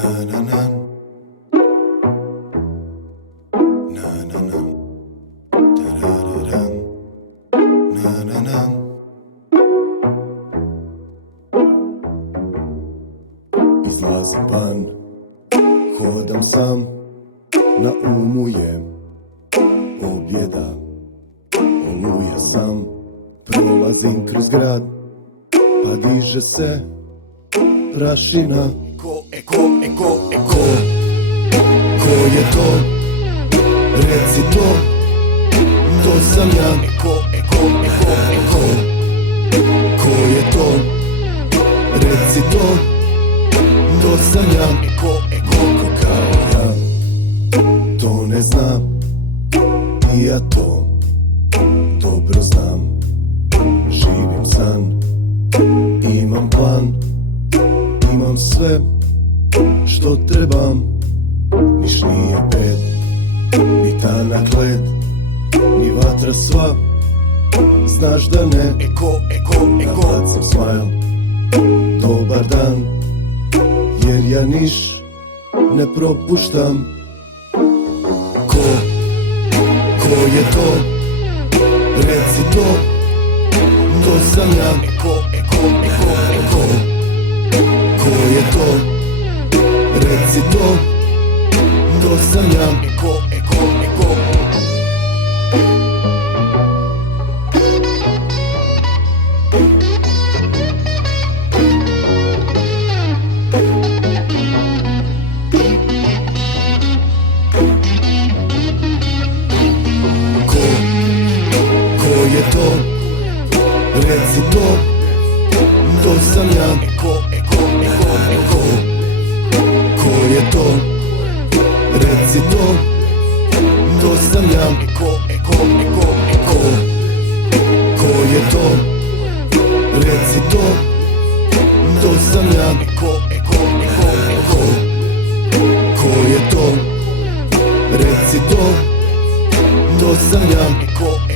Na na na. Na na na. Tarararam. Na na na. Izlazim van, hodam sam, na umu je pobjeda, oluja sam. Prolazim kroz grad, pa diže se prašina. Ko je to? Reci to, to sam ja. Ko je to? Reci to, to sam ja. Ko kao ja, to ne znam, i ja to dobro znam. Živim san, imam plan, imam sve što trebam. Niš nije pet, ni tanak led, ni vatra sva, znaš da ne. Da bacim smile, dobar dan, jer ja niš ne propuštam. Ko je to? Reci to, to sam ja. Ko je to? Reci to, to sam ja. Ko je to? Reci to, to sam ja. Ko je to? Reci to, to sam ja. Ko je to? Reci to, to sam ja. Ko je to? Reci to, to sam ja.